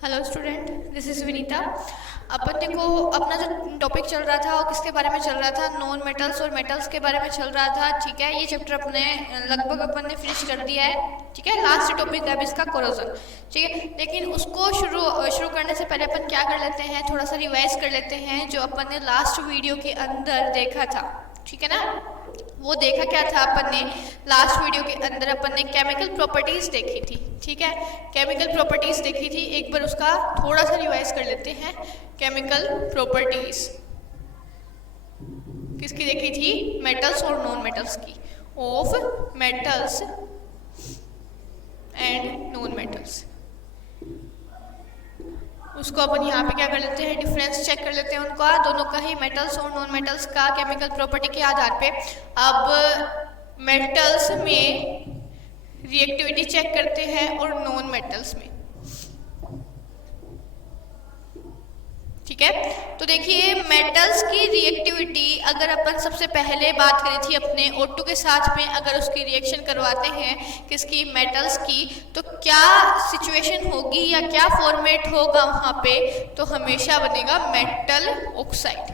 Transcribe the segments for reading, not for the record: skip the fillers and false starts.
Hello student, this is Vinita. अपन देखो अपना जो टॉपिक चल रहा था वो किसके बारे में चल रहा था, नॉन मेटल्स और मेटल्स के बारे में चल रहा था। ठीक है, ये चैप्टर अपने लगभग अपन ने फिनिश कर दिया है। ठीक है, लास्ट टॉपिक है अब इसका कोरोजन। ठीक है, लेकिन उसको शुरू करने से पहले अपन क्या कर लेते हैं, थोड़ा सा रिवाइज कर लेते हैं जो अपन ने लास्ट वीडियो के अंदर देखा था। ठीक है ना, वो देखा क्या था अपन ने लास्ट वीडियो के अंदर अपन ने केमिकल प्रॉपर्टीज देखी थी। ठीक है, केमिकल प्रॉपर्टीज देखी थी, एक बार उसका थोड़ा सा रिवाइज कर लेते हैं। केमिकल प्रॉपर्टीज किसकी देखी थी, मेटल्स और नॉन मेटल्स की, of metals and non metals. उसको अपन यहाँ पे क्या कर लेते हैं, डिफरेंस चेक कर लेते हैं उनका, दोनों का ही, मेटल्स और नॉन मेटल्स का केमिकल प्रॉपर्टी के आधार पे। अब मेटल्स में रिएक्टिविटी चेक करते हैं और नॉन मेटल्स में। ठीक है, तो देखिए मेटल्स की रिएक्टिविटी अगर अपन सबसे पहले बात करी थी अपने O2 के साथ में, अगर उसकी रिएक्शन करवाते हैं किसकी, मेटल्स की, तो क्या सिचुएशन होगी या क्या फॉर्मेट होगा वहाँ पे, तो हमेशा बनेगा मेटल ऑक्साइड।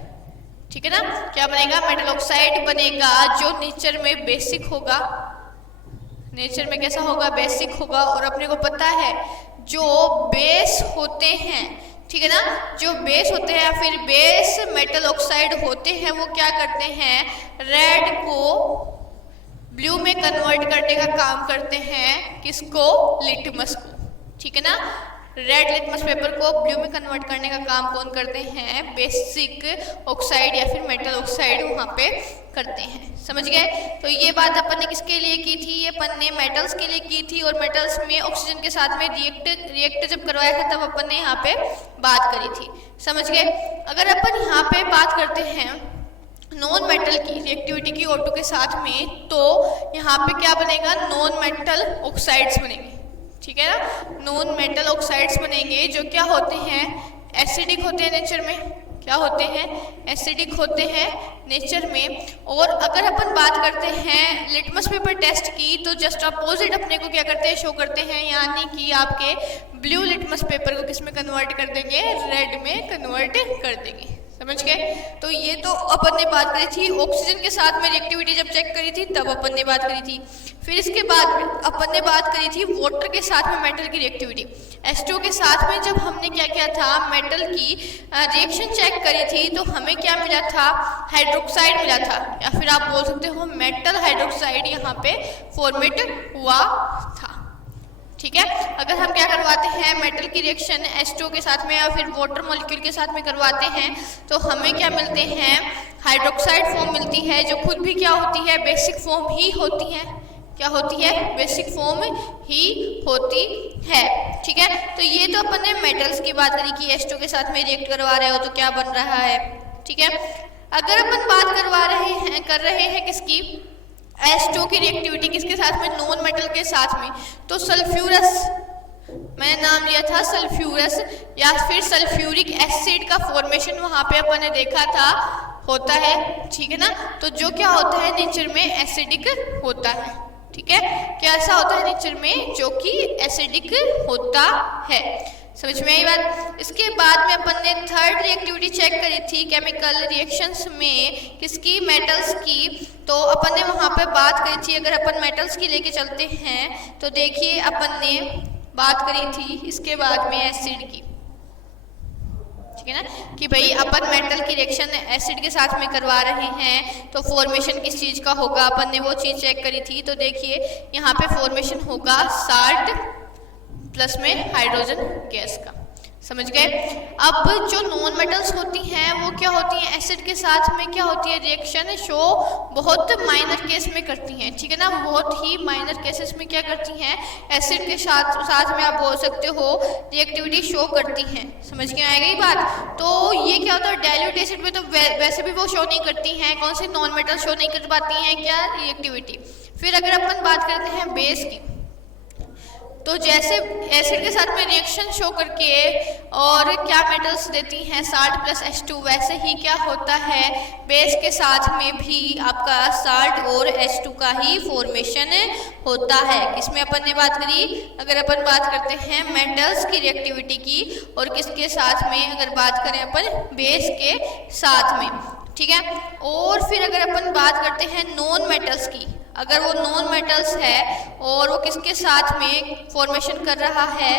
ठीक है ना, क्या बनेगा, मेटल ऑक्साइड बनेगा, जो नेचर में बेसिक होगा। नेचर में कैसा होगा, बेसिक होगा। और अपने को पता है जो बेस होते हैं, ठीक है ना, जो बेस होते हैं या फिर बेस मेटल ऑक्साइड होते हैं, वो क्या करते हैं, रेड को ब्लू में कन्वर्ट करने का काम करते हैं। किसको, लिटमस को। ठीक है ना, रेड लिटमस पेपर को ब्लू में कन्वर्ट करने का काम कौन करते हैं, बेसिक ऑक्साइड या फिर मेटल ऑक्साइड वहाँ पे करते हैं। समझ गए, तो ये बात अपन ने किसके लिए की थी, ये अपन ने मेटल्स के लिए की थी। और मेटल्स में ऑक्सीजन के साथ में रिएक्ट जब करवाया था तब अपन ने यहाँ पे बात करी थी। समझ गए, अगर अपन यहाँ पे बात करते हैं नॉन मेटल की रिएक्टिविटी की O2 के साथ में, तो यहाँ पे क्या बनेगा, नॉन मेटल ऑक्साइड्स बनेंगे। ठीक है ना, नॉन मेटल ऑक्साइड्स बनेंगे, जो क्या होते हैं, एसिडिक होते हैं नेचर में। क्या होते हैं, एसिडिक होते हैं नेचर में। और अगर अपन बात करते हैं लिटमस पेपर टेस्ट की, तो जस्ट अपोजिट अपने को क्या करते हैं, शो करते हैं, यानी कि आपके ब्लू लिटमस पेपर को किस में कन्वर्ट कर देंगे, रेड में कन्वर्ट कर देंगे। समझ गए, तो ये तो अपन ने बात करी थी ऑक्सीजन के साथ में रिएक्टिविटी जब चेक करी थी तब अपन ने बात करी थी। फिर इसके बाद अपन ने बात करी थी वाटर के साथ में मेटल की रिएक्टिविटी। H2 के साथ में जब हमने क्या किया था, मेटल की रिएक्शन चेक करी थी, तो हमें क्या मिला था, हाइड्रोक्साइड मिला था, या फिर आप बोल सकते हो मेटल हाइड्रोक्साइड यहाँ पे फॉर्मेट हुआ था। ठीक है, अगर हम क्या करवाते हैं, मेटल की रिएक्शन H2 के साथ में या फिर वाटर मॉलिक्यूल के साथ में करवाते हैं, तो हमें क्या मिलते हैं, हाइड्रोक्साइड फॉर्म मिलती है, जो खुद भी क्या होती है, बेसिक फॉर्म ही होती है। क्या होती है, बेसिक फॉर्म ही होती है। ठीक है, तो ये तो अपन ने मेटल्स की बात करी कि H2 के साथ में रिएक्ट करवा रहे हो तो क्या बन रहा है। ठीक है, अगर अपन बात कर रहे हैं किसकी, H2 की रिएक्टिविटी किसके साथ में, नॉन मेटल के साथ में, तो सल्फ्यूरस, मैंने नाम लिया था सल्फ्यूरस या फिर सल्फ्यूरिक एसिड का फॉर्मेशन वहाँ पे अपन ने देखा था होता है। ठीक है ना, तो जो क्या होता है नेचर में, एसिडिक होता है। ठीक है, कैसा होता है नेचर में, जो कि एसिडिक होता है। समझ में आई बात। इसके बाद में अपन ने थर्ड रिएक्टिविटी चेक करी थी केमिकल रिएक्शंस में, किसकी, मेटल्स की। तो अपन ने वहाँ पे बात करी थी, अगर अपन मेटल्स की लेके चलते हैं तो देखिए अपन ने बात करी थी इसके बाद में एसिड की। ठीक है ना, कि भाई अपन मेटल की रिएक्शन एसिड के साथ में करवा रहे हैं तो फॉर्मेशन किस चीज़ का होगा, अपन ने वो चीज़ चेक करी थी। तो देखिए यहाँ पे फॉर्मेशन होगा साल्ट प्लस में हाइड्रोजन गैस का। समझ गए, अब जो नॉन मेटल्स होती हैं वो क्या होती हैं, एसिड के साथ में क्या होती है, रिएक्शन शो बहुत माइनर केस में करती हैं। ठीक है ना, बहुत ही माइनर केसेस में क्या करती हैं, एसिड के साथ में आप बोल सकते हो रिएक्टिविटी शो करती हैं। समझ के आएगी बात। तो ये क्या होता है, डाइल्यूट एसिड में तो वैसे भी वो शो नहीं करती हैं, कौन से नॉन मेटल शो नहीं कर पाती हैं क्या, रिएक्टिविटी। फिर अगर अपन बात करते हैं बेस की, तो जैसे एसिड के साथ में रिएक्शन शो करके और क्या मेटल्स देती हैं साल्ट प्लस H2, वैसे ही क्या होता है बेस के साथ में भी आपका साल्ट और H2 का ही फॉर्मेशन होता है। किसमें अपन ने बात करी, अगर अपन बात करते हैं मेटल्स की रिएक्टिविटी की, और किसके साथ में अगर बात करें अपन बेस के साथ में, ठीक है। और फिर अगर अपन बात करते हैं नॉन मेटल्स की, अगर वो नॉन मेटल्स है और वो किसके साथ में फॉर्मेशन कर रहा है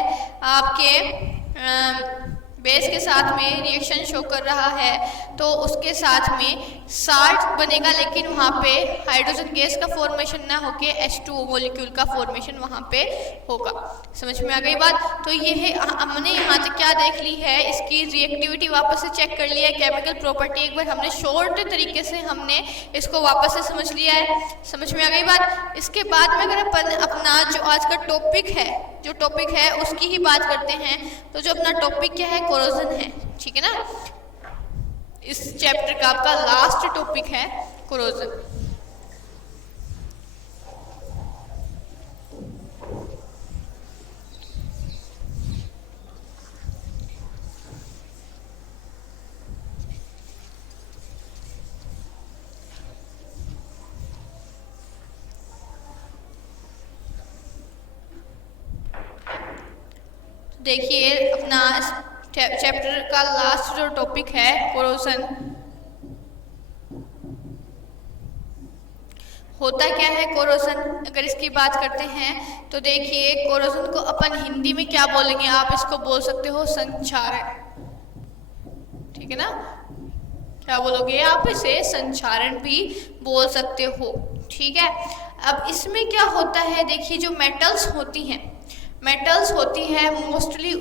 आपके बेस के साथ में रिएक्शन शो कर रहा है, तो उसके साथ में साल्ट बनेगा, लेकिन वहाँ पे हाइड्रोजन गैस का फॉर्मेशन ना होके H2O मॉलिक्यूल का फॉर्मेशन वहाँ पे होगा। समझ में आ गई बात। तो ये है, हमने यहाँ तक क्या देख ली है, इसकी रिएक्टिविटी वापस से चेक कर लिया है, केमिकल प्रॉपर्टी एक बार हमने शॉर्ट तरीके से हमने इसको वापस से समझ लिया है। समझ में आ गई बात। इसके बाद में अगर अपन अपना जो आज का टॉपिक है उसकी ही बात करते हैं, तो जो अपना टॉपिक क्या है, कोरोजन है, ठीक है ना। इस चैप्टर का आपका लास्ट टॉपिक है कोरोजन। देखिए अपना चैप्टर का लास्ट जो टॉपिक है कोरोजन, होता क्या है कोरोजन। अगर इसकी बात करते हैं तो देखिए कोरोजन को अपन हिंदी में क्या बोलेंगे, आप इसको बोल सकते हो संक्षारण, ठीक है ना। क्या बोलोगे आप इसे, संक्षारण भी बोल सकते हो, ठीक है। अब इसमें क्या होता है, देखिए जो मेटल्स होती है मोस्टली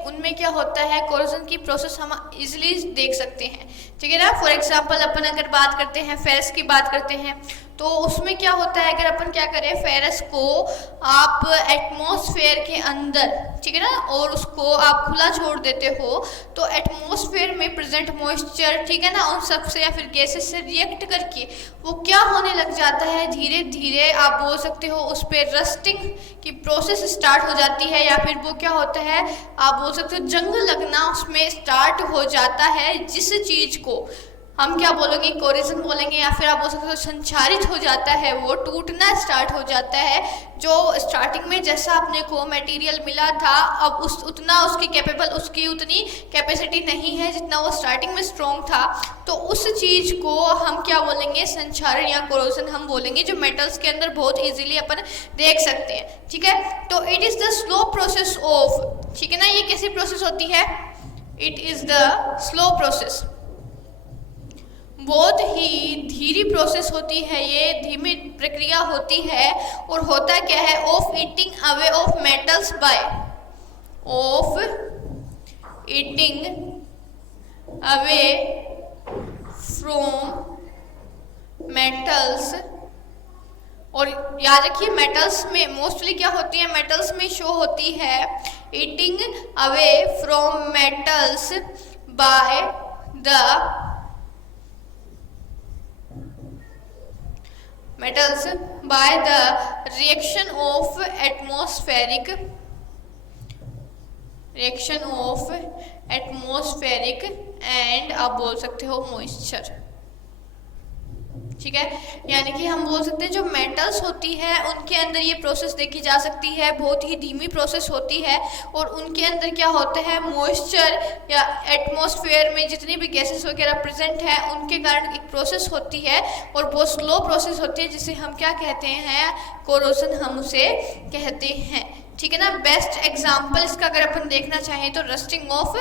उनमें क्या होता है, कोरोजन की प्रोसेस हम इजीली देख सकते हैं, ठीक है ना। फॉर एग्जांपल अपन अगर बात करते हैं फेरस की बात करते हैं, तो उसमें क्या होता है, अगर अपन क्या करें, फेरस को आप एटमॉस्फेयर के अंदर, ठीक है ना, और उसको आप खुला छोड़ देते हो, तो एटमॉस्फेयर में प्रेजेंट मॉइस्चर, ठीक है ना, उन सब से या फिर गैसेस से रिएक्ट करके वो क्या होने लग जाता है, धीरे धीरे आप बोल सकते हो उस पर रस्टिंग की प्रोसेस स्टार्ट हो जाती है, या फिर वो क्या होता है, आप बोल सकते हो जंग लगना उसमें स्टार्ट हो जाता है, जिस चीज को हम क्या बोलेंगे, कोरोजन बोलेंगे, या फिर आप बोल सकते हो संक्षारित हो जाता है, वो टूटना स्टार्ट हो जाता है। जो स्टार्टिंग में जैसा अपने को मटेरियल मिला था, अब उसकी उतनी कैपेसिटी नहीं है जितना वो स्टार्टिंग में स्ट्रॉन्ग था, तो उस चीज़ को हम क्या बोलेंगे, संक्षारण या कोरोजन हम बोलेंगे, जो मेटल्स के अंदर बहुत ईजिली अपन देख सकते हैं, ठीक है। तो it is the slow process of, ठीक है ना, ये कैसी प्रोसेस होती है, it is the slow process, बहुत ही धीमी प्रोसेस होती है, ये धीमी प्रक्रिया होती है। और होता क्या है, of eating away of metals by, of eating away from metals. और याद रखिए मेटल्स में मोस्टली क्या होती है, मेटल्स में शो होती है eating away from metals by the metals by the reaction of atmospheric and आप बोल सकते हो moisture, ठीक है। यानी कि हम बोल सकते हैं जो मेटल्स होती है उनके अंदर ये प्रोसेस देखी जा सकती है, बहुत ही धीमी प्रोसेस होती है, और उनके अंदर क्या होता है, मॉइस्चर या एटमॉस्फेयर में जितनी भी गैसेस वगैरह प्रेजेंट है उनके कारण एक प्रोसेस होती है, और बहुत स्लो प्रोसेस होती है, जिसे हम क्या कहते हैं, कोरोजन हम उसे कहते हैं, ठीक है ना। बेस्ट एग्जाम्पल इसका अगर अपन देखना चाहें तो रस्टिंग ऑफ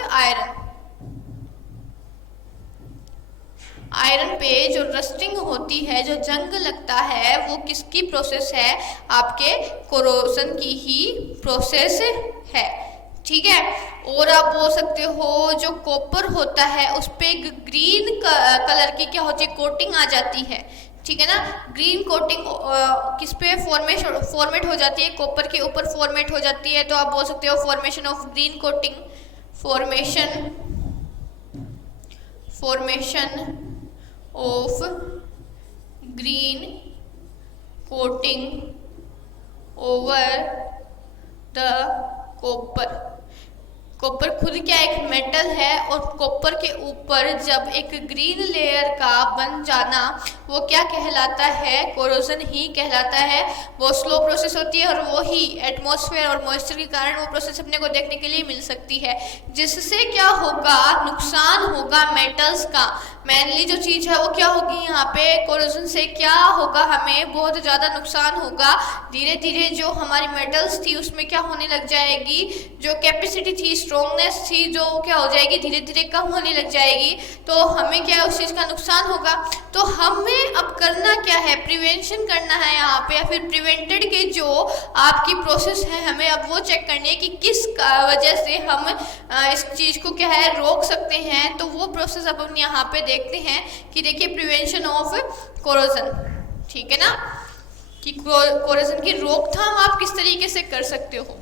आयरन पे जो रस्टिंग होती है, जो जंग लगता है, वो किसकी प्रोसेस है, आपके कोरोजन की ही प्रोसेस है, ठीक है। और आप बोल सकते हो जो कॉपर होता है उस पे ग्रीन कलर की क्या होती है, कोटिंग आ जाती है, ठीक है ना। ग्रीन कोटिंग किस पे फॉर्मेट हो जाती है, कॉपर के ऊपर फॉर्मेट हो जाती है, तो आप बोल सकते हो formation of green coating, formation of green coating over the copper. Copper खुद क्या एक मेटल है और कॉपर के ऊपर जब एक ग्रीन लेयर का बन जाना वो क्या कहलाता है, कोरोजन ही कहलाता है। वो स्लो प्रोसेस होती है और वो ही एटमॉस्फेयर और मॉइस्चर के कारण वो प्रोसेस अपने को देखने के लिए मिल सकती है, जिससे क्या होगा, नुकसान होगा मेटल्स का। मेनली जो चीज़ है वो क्या होगी यहाँ पे, कोरोजन से क्या होगा, हमें बहुत ज़्यादा नुकसान होगा। धीरे धीरे जो हमारी मेटल्स थी उसमें क्या होने लग जाएगी, जो कैपेसिटी थी, स्ट्रॉन्गनेस थी, जो क्या हो जाएगी, धीरे धीरे कम होने लग जाएगी। तो हमें क्या उस चीज़ का नुकसान होगा। तो हमें अब करना क्या है, प्रिवेंशन करना है यहाँ पे, या फिर प्रिवेंटेड के जो आपकी प्रोसेस है हमें अब वो चेक करनी है कि किस वजह से हम इस चीज़ को क्या है रोक सकते हैं। तो वो प्रोसेस अब हम यहाँ पे देखते हैं कि देखिए प्रिवेंशन ऑफ कोरोजन, ठीक है ना, कि कोरोजन की रोकथाम आप किस तरीके से कर सकते हो।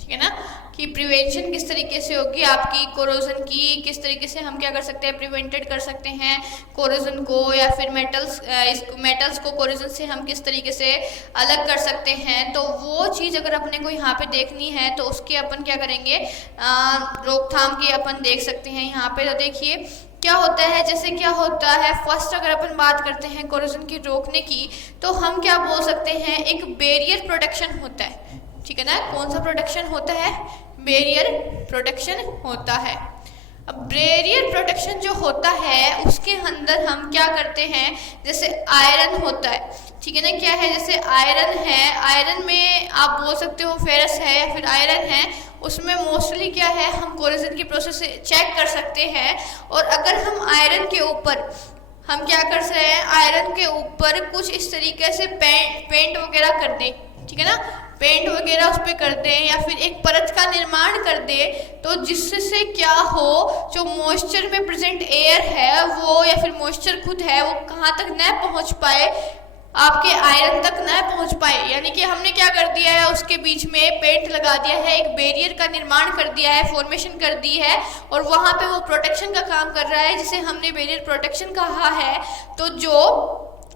ठीक है ना, कि प्रिवेंशन किस तरीके से होगी आपकी कोरोजन की, किस तरीके से हम क्या कर सकते हैं, प्रिवेंटेड कर सकते हैं कोरोजन को, या फिर मेटल्स को कोरोजन से हम किस तरीके से अलग कर सकते हैं। तो वो चीज़ अगर अपने को यहाँ पे देखनी है तो उसकी अपन क्या करेंगे, रोकथाम की अपन देख सकते हैं यहाँ पे। तो देखिए क्या होता है, जैसे क्या होता है, फर्स्ट अगर अपन बात करते हैं कोरोजन की रोकने की तो हम क्या बोल सकते हैं, एक बैरियर प्रोटेक्शन होता है। ठीक है ना, कौन सा प्रोटेक्शन होता है, बैरियर प्रोटेक्शन होता है। अब बैरियर प्रोटेक्शन जो होता है उसके अंदर हम क्या करते हैं, जैसे आयरन होता है, ठीक है ना, क्या है, जैसे आयरन है, आयरन में आप बोल सकते हो फेरस है या फिर आयरन है, उसमें मोस्टली क्या है हम कोरोजन की प्रोसेस से चेक कर सकते हैं। और अगर हम आयरन के ऊपर हम क्या कर सकते हैं, आयरन के ऊपर कुछ इस तरीके से पेंट वगैरह कर दें, ठीक है ना, पेंट वगैरह उस पर कर दें या फिर एक परत का निर्माण कर दें, तो जिससे क्या हो, जो मॉइस्चर में प्रेजेंट एयर है वो या फिर मॉइस्चर खुद है वो कहाँ तक न पहुँच पाए, आपके आयरन तक न पहुँच पाए। यानी कि हमने क्या कर दिया है, उसके बीच में पेंट लगा दिया है, एक बैरियर का निर्माण कर दिया है, फॉर्मेशन कर दी है, और वहाँ पे वो प्रोटेक्शन का काम कर रहा है, जिसे हमने बैरियर प्रोटेक्शन कहा है। तो जो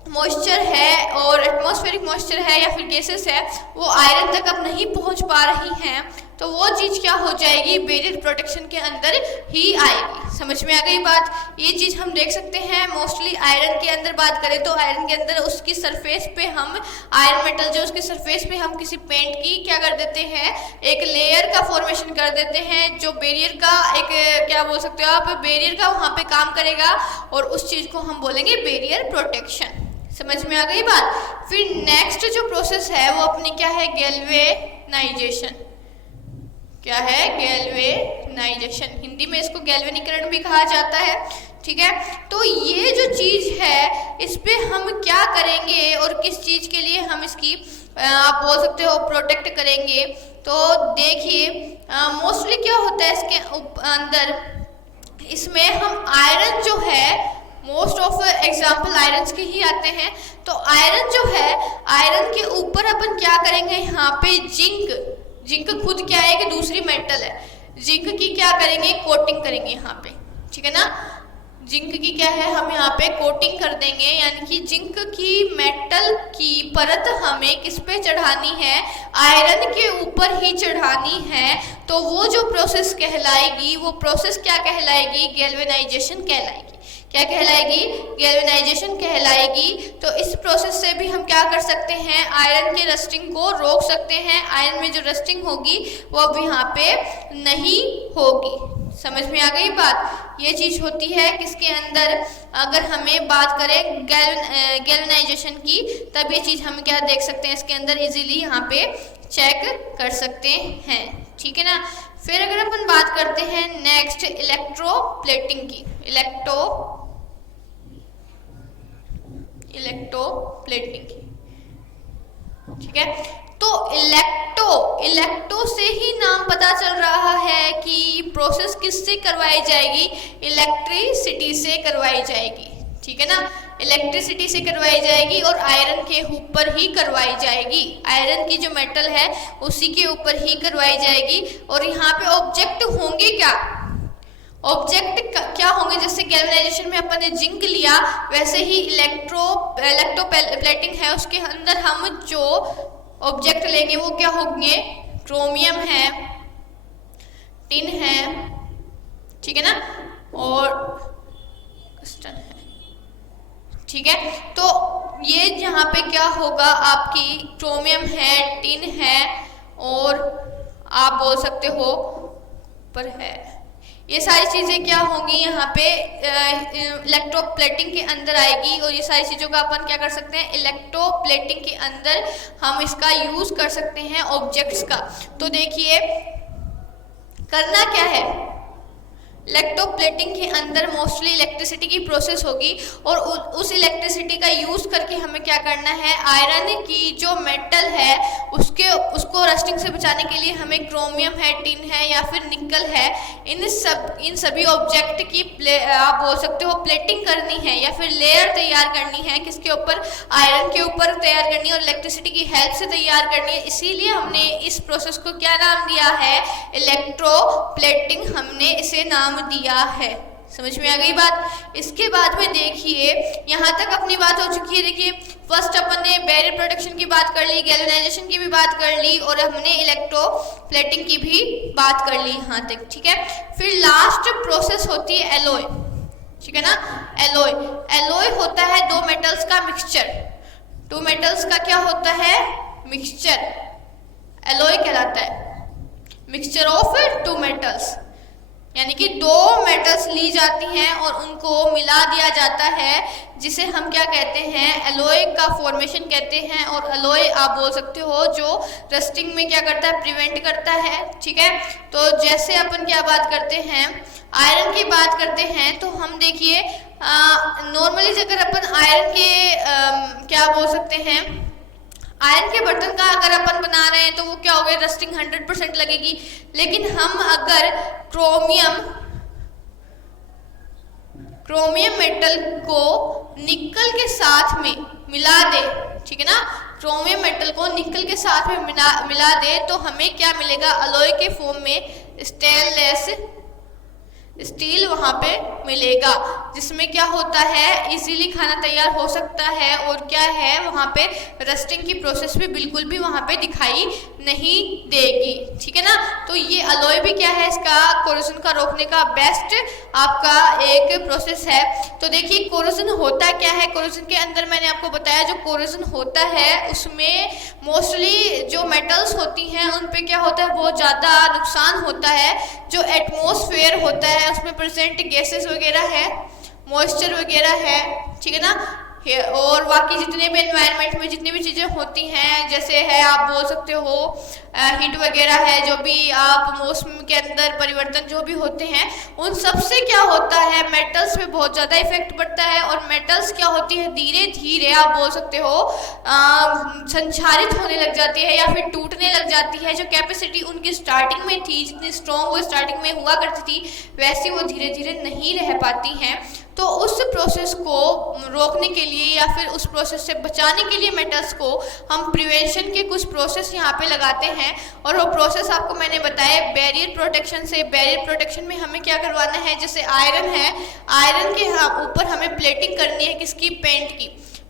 मॉइस्चर है और एटमॉस्फेरिक मॉइस्चर है या फिर गैसेस है वो आयरन तक अब नहीं पहुंच पा रही हैं, तो वो चीज़ क्या हो जाएगी, बैरियर प्रोटेक्शन के अंदर ही आएगी। समझ में आ गई बात। ये चीज़ हम देख सकते हैं मोस्टली आयरन के अंदर बात करें तो आयरन के अंदर उसकी सरफेस पे हम आयरन मेटल जो उसके सरफेस पे हम किसी पेंट की क्या कर देते हैं, एक लेयर का फॉर्मेशन कर देते हैं, जो बैरियर का एक क्या बोल सकते हो आप, बैरियर का वहाँ पे काम करेगा, और उस चीज़ को हम बोलेंगे बैरियर प्रोटेक्शन। समझ में आ गई बात। फिर नेक्स्ट जो प्रोसेस है वो अपनी क्या है, गैल्वेनाइजेशन। क्या है, गैल्वेनाइजेशन, हिंदी में इसको गैल्वेनीकरण भी कहा जाता है। ठीक है, तो ये जो चीज़ है इस पे हम क्या करेंगे और किस चीज़ के लिए हम इसकी आप बोल सकते हो प्रोटेक्ट करेंगे। तो देखिए मोस्टली क्या होता है इसके अंदर, इसमें हम आयरन जो है, मोस्ट ऑफ एग्जाम्पल आयरन के ही आते हैं, तो आयरन जो है, आयरन के ऊपर अपन क्या करेंगे, यहाँ पे जिंक खुद क्या है कि दूसरी मेटल है, जिंक की क्या करेंगे, कोटिंग करेंगे यहाँ पे। ठीक है ना, जिंक की क्या है, हम यहाँ पे कोटिंग कर देंगे, यानी कि जिंक की मेटल की परत हमें किस पे चढ़ानी है, आयरन के ऊपर ही चढ़ानी है। तो वो जो प्रोसेस कहलाएगी, वो प्रोसेस क्या कहलाएगी, गैल्वेनाइजेशन कहलाएगी। क्या कहलाएगी, गैल्वेनाइजेशन कहलाएगी। तो इस प्रोसेस से भी हम क्या कर सकते हैं, आयरन के रस्टिंग को रोक सकते हैं। आयरन में जो रस्टिंग होगी वो अब यहाँ पे नहीं होगी। समझ में आ गई बात। ये चीज़ होती है किसके अंदर, अगर हमें बात करें गैल्वेनाइजेशन की, तब ये चीज़ हम क्या देख सकते हैं इसके अंदर, इजीली यहाँ पे चेक कर सकते हैं। ठीक है ना। फिर अगर अपन बात करते हैं नेक्स्ट इलेक्ट्रोप्लेटिंग की, इलेक्ट्रोप्लेटिंग की। ठीक है, तो इलेक्ट्रो से ही नाम पता चल रहा है कि प्रोसेस किससे करवाई जाएगी, इलेक्ट्रिसिटी से करवाई जाएगी। ठीक है ना, इलेक्ट्रिसिटी से करवाई जाएगी और आयरन के ऊपर ही करवाई जाएगी। आयरन की जो मेटल है उसी के ऊपर ही करवाई जाएगी। और यहाँ पे ऑब्जेक्ट होंगे क्या, ऑब्जेक्ट क्या होंगे, जैसे गैल्वेनाइजेशन में अपन ने जिंक लिया, वैसे ही इलेक्ट्रोप्लेटिंग है, उसके अंदर हम जो ऑब्जेक्ट लेंगे वो क्या होंगे, क्रोमियम है, टिन है, ठीक है ना, और टंगस्टन है, ठीक है। तो ये यहाँ पे क्या होगा, आपकी क्रोमियम है, टिन है, और आप बोल सकते हो पर है, ये सारी चीज़ें क्या होंगी यहाँ पे इलेक्ट्रोप्लेटिंग के अंदर आएगी। और ये सारी चीज़ों का अपन क्या कर सकते हैं, इलेक्ट्रोप्लेटिंग के अंदर हम इसका यूज़ कर सकते हैं ऑब्जेक्ट्स का। तो देखिए करना क्या है, इलेक्ट्रोप्लेटिंग के अंदर मोस्टली इलेक्ट्रिसिटी की प्रोसेस होगी और उस इलेक्ट्रिसिटी का यूज़ करके हमें क्या करना है, आयरन की जो मेटल है उसको रस्टिंग से बचाने के लिए हमें क्रोमियम है, टिन है या फिर निकल है, इन सभी ऑब्जेक्ट की आप बोल सकते हो प्लेटिंग करनी है या फिर लेयर तैयार करनी है, किसके ऊपर, आयरन के ऊपर तैयार करनी है और इलेक्ट्रिसिटी की हेल्प से तैयार करनी है। इसीलिए हमने इस प्रोसेस को क्या नाम दिया है, इलेक्ट्रोप्लेटिंग हमने इसे नाम दिया है। समझ में आ गई बात। इसके बाद में देखिए यहाँ तक अपनी बात हो चुकी है। देखिए फर्स्ट अपन ने बैरियर प्रोटेक्शन की बात कर ली, गैल्वेनाइजेशन की भी बात कर ली और हमने इलेक्ट्रोप्लेटिंग की भी बात कर ली यहाँ तक, ठीक है। फिर लास्ट प्रोसेस होती है एलॉय, ठीक है ना, एलॉय। एलॉय होता है दो मेटल्स का मिक्सचर, टू मेटल्स का क्या होता है, मिक्सचर, एलॉय कहलाता है, मिक्सचर ऑफ टू मेटल्स, यानी कि दो मेटल्स ली जाती हैं और उनको मिला दिया जाता है, जिसे हम क्या कहते हैं, एलॉय का फॉर्मेशन कहते हैं। और एलॉय आप बोल सकते हो जो रस्टिंग में क्या करता है, प्रिवेंट करता है, ठीक है। तो जैसे अपन क्या बात करते हैं, आयरन की बात करते हैं, तो हम देखिए नॉर्मली अगर अपन आयरन के क्या बोल सकते हैं, आयरन के बर्तन का अगर अपन बना रहे हैं तो वो क्या हो गया, रस्टिंग 100% लगेगी। लेकिन हम अगर क्रोमियम मेटल को निकल के साथ में मिला दे, ठीक है ना, क्रोमियम मेटल को निकल के साथ में मिला दे तो हमें क्या मिलेगा, अलॉय के फॉर्म में स्टेनलेस स्टील वहाँ पे मिलेगा, जिसमें क्या होता है, इजीली खाना तैयार हो सकता है और क्या है, वहाँ पे रस्टिंग की प्रोसेस भी बिल्कुल भी वहाँ पे दिखाई नहीं देगी, ठीक है ना। तो ये अलॉय भी क्या है, इसका कोरोजन का रोकने का बेस्ट आपका एक प्रोसेस है। तो देखिए कोरोजन होता क्या है, कोरोजन के अंदर मैंने आपको बताया जो कोरोजन होता है उसमें मोस्टली जो मेटल्स होती हैं उन पे क्या होता है, बहुत ज़्यादा नुकसान होता है। जो एटमॉस्फेयर होता है उसमें प्रेजेंट गैसेस वगैरह है, मॉइस्चर वगैरह है, ठीक है ना, और बाकी जितने भी एनवायरनमेंट में जितनी भी चीज़ें होती हैं, जैसे है आप बोल सकते हो हीट वगैरह है, जो भी आप मौसम के अंदर परिवर्तन जो भी होते हैं उन सब से क्या होता है, मेटल्स पे बहुत ज़्यादा इफेक्ट पड़ता है। और मेटल्स क्या होती है, धीरे धीरे आप बोल सकते हो संक्षारित होने लग जाती है या फिर टूटने लग जाती है। जो कैपेसिटी उनकी स्टार्टिंग में थी, जितनी स्ट्रॉन्ग वो स्टार्टिंग में हुआ करती थी, वैसी वो धीरे धीरे नहीं रह पाती हैं। तो उस प्रोसेस को रोकने के लिए या फिर उस प्रोसेस से बचाने के लिए मेटल्स को हम प्रिवेंशन के कुछ प्रोसेस यहाँ पे लगाते हैं। और वो प्रोसेस आपको मैंने बताया बैरियर प्रोटेक्शन से। बैरियर प्रोटेक्शन में हमें क्या करवाना है, जैसे आयरन है, आयरन के ऊपर हमें प्लेटिंग करनी है, किसकी,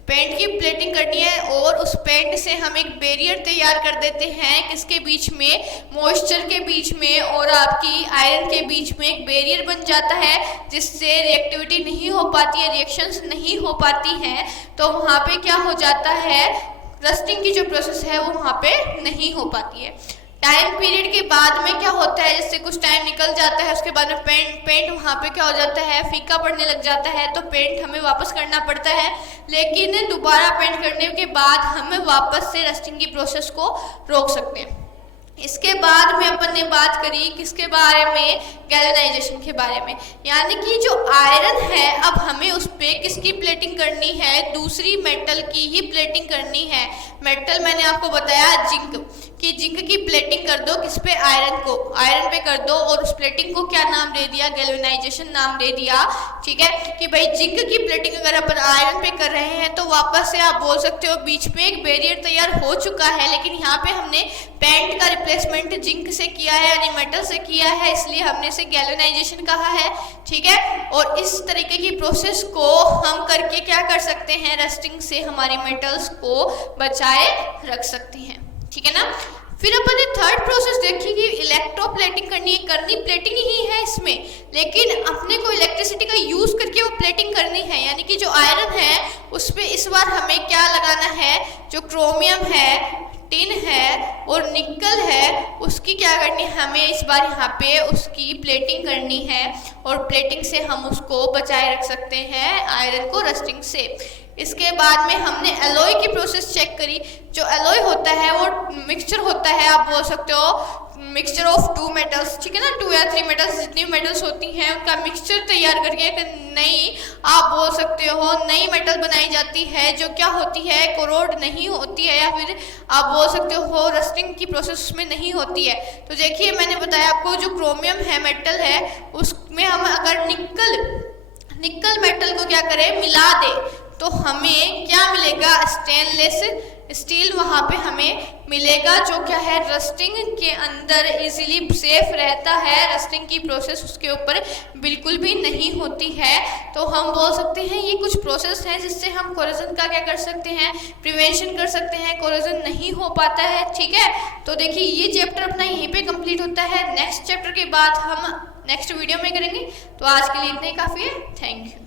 पेंट की प्लेटिंग करनी है और उस पेंट से हम एक बैरियर तैयार कर देते हैं, किसके बीच में, मॉइस्चर के बीच में और आपकी आयरन के बीच में एक बैरियर बन जाता है, जिससे रिएक्टिविटी नहीं हो पाती है, रिएक्शंस नहीं हो पाती हैं। तो वहाँ पे क्या हो जाता है, रस्टिंग की जो प्रोसेस है वो वहाँ पे नहीं हो पाती है। टाइम पीरियड के बाद में क्या होता है, जैसे कुछ टाइम निकल जाता है, उसके बाद में पेंट वहाँ पे क्या हो जाता है, फीका पड़ने लग जाता है, तो पेंट हमें वापस करना पड़ता है। लेकिन दोबारा पेंट करने के बाद हम वापस से रस्टिंग की प्रोसेस को रोक सकते हैं। इसके बाद में अपन ने बात करी किसके बारे में, गैल्वेनाइजेशन के बारे में, यानी कि जो आयरन है अब हमें उस पे किसकी प्लेटिंग करनी है, दूसरी मेटल की ही प्लेटिंग करनी है। मेटल मैंने आपको बताया जिंक, कि जिंक की प्लेटिंग कर दो, किस पे, आयरन पे कर दो, और उस प्लेटिंग को क्या नाम दे दिया, गैल्वेनाइजेशन नाम दे दिया। ठीक है कि भाई जिंक की प्लेटिंग अगर अपन आयरन पे कर रहे हैं तो वापस से आप बोल सकते हो बीच में एक बैरियर तैयार हो चुका है, लेकिन यहाँ पे हमने पेंट का रिप्लेसमेंट जिंक से किया है यानी मेटल से किया है, इसलिए हमने इसे गैल्वेनाइजेशन कहा है। ठीक है, और इस तरीके की प्रोसेस को हम करके क्या कर सकते हैं, रस्टिंग से हमारी मेटल्स को बचाए रख सकते हैं। ठीक है ना। फिर अपन ने थर्ड प्रोसेस देखी कि इलेक्ट्रोप्लेटिंग करनी प्लेटिंग ही है इसमें, लेकिन अपने को इलेक्ट्रिसिटी का यूज करके वो प्लेटिंग करनी है, यानी कि जो आयरन है उस पे इस बार हमें क्या लगाना है, जो क्रोमियम है, टिन है और निकल है, उसकी क्या करनी है, हमें इस बार यहाँ पे उसकी प्लेटिंग करनी है, और प्लेटिंग से हम उसको बचाए रख सकते हैं आयरन को रस्टिंग से। इसके बाद में हमने एलॉय की प्रोसेस चेक करी। जो एलॉय होता है वो मिक्सचर होता है, आप बोल सकते हो मिक्सचर ऑफ टू मेटल्स। ठीक है ना, 2 या 3 मेटल्स, जितनी मेटल्स होती हैं उनका मिक्सचर तैयार करके एक नई, आप बोल सकते हो नई मेटल बनाई जाती है, जो क्या होती है, कोरोड नहीं होती है, या फिर आप बोल सकते हो रस्टिंग की प्रोसेस में नहीं होती है। तो देखिए मैंने बताया आपको जो क्रोमियम है, मेटल है, उसमें हम अगर निकल मेटल को क्या करें, मिला दे, तो हमें क्या मिलेगा, स्टेनलेस स्टील वहाँ पे हमें मिलेगा, जो क्या है, रस्टिंग के अंदर इजीली सेफ रहता है, रस्टिंग की प्रोसेस उसके ऊपर बिल्कुल भी नहीं होती है। तो हम बोल सकते हैं ये कुछ प्रोसेस हैं जिससे हम कोरोजन का क्या कर सकते हैं, प्रिवेंशन कर सकते हैं, कोरोजन नहीं हो पाता है। ठीक है, तो देखिए ये चैप्टर अपना यहीं पे कंप्लीट होता है। नेक्स्ट चैप्टर के बाद हम नेक्स्ट वीडियो में करेंगे। तो आज के लिए इतना ही काफ़ी है। Thank you.